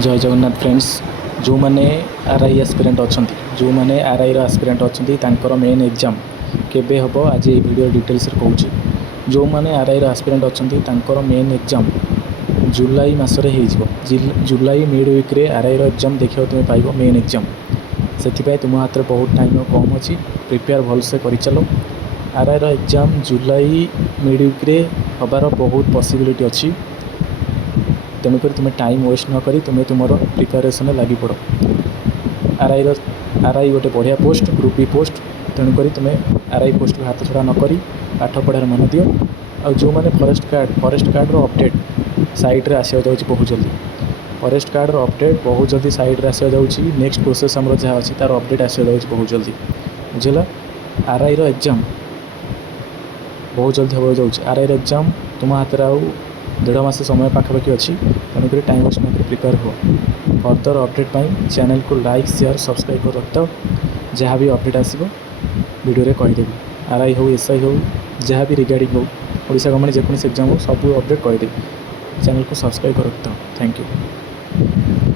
जय जगन्नाथ फ्रेंड्स। जो मैंने आरआई एस्पिरेंट अच्छा जो मैंने आरआई एस्पिरेंट अच्छा मेन एग्जाम केबे हम आज ये वीडियो डिटेल्स कहूँ। जो मैंने आरआई एस्पिरेंट अच्छा मेन एग्जाम जुलाई मसरे जुलाई मिड वीक्रे आरआई एग्जाम देखा तुम्हें पाइब मेन एग्जाम से तुम हाथ में बहुत टाइम कम अच्छी प्रिपेयर भलसे कर चलो। आरआई एग्जाम जुलाई मिड वीक्रे हबार बहुत पॉसिबिलिटी अच्छी तेणुक तुम्हें टाइम वेस्ट न करी तुम्हें तुम प्रिपेरेसन लगी पड़। आरआई गोटे बढ़िया पोस्ट ग्रुप बी पोस्ट तेणुक तुम्हें आरआई पोस्ट को हाथ छड़ा नक पाठ पढ़ार मन दियो। और जो मैंने फॉरेस्ट कार्ड अपडेट साइट आसा जा बहुत जल्दी फॉरेस्ट कार्ड अपडेट बहुत जल्दी साइट आसा जा नेक्स्ट प्रोसेस आम जहाँ अच्छी तार अपडेट आसा जा बहुत जल्दी बुझेगा। आरआई एग्जाम बहुत जल्दी हो जाऊँगी। आरआई एग्जाम तुम हाथ में 1.5 मास समय पाखापाखि अच्छी तेणुक टाइम वेस्ट न प्रिपेयर हो। फर्दर अपडेट चैनल को लाइक शेयर सब्सक्राइब कर रखता जहाँ भी अपडेट आसो वीडियो कहीदेवी। आरआई हो एसआई हो जहाँ भी रिगार्डिंग हो ओडिशा गवर्नमेंट जेकोसी एग्जाम हो सब अपडेट कहीदेवी। चैनल को सब्सक्राइब कर रखता। Thank you.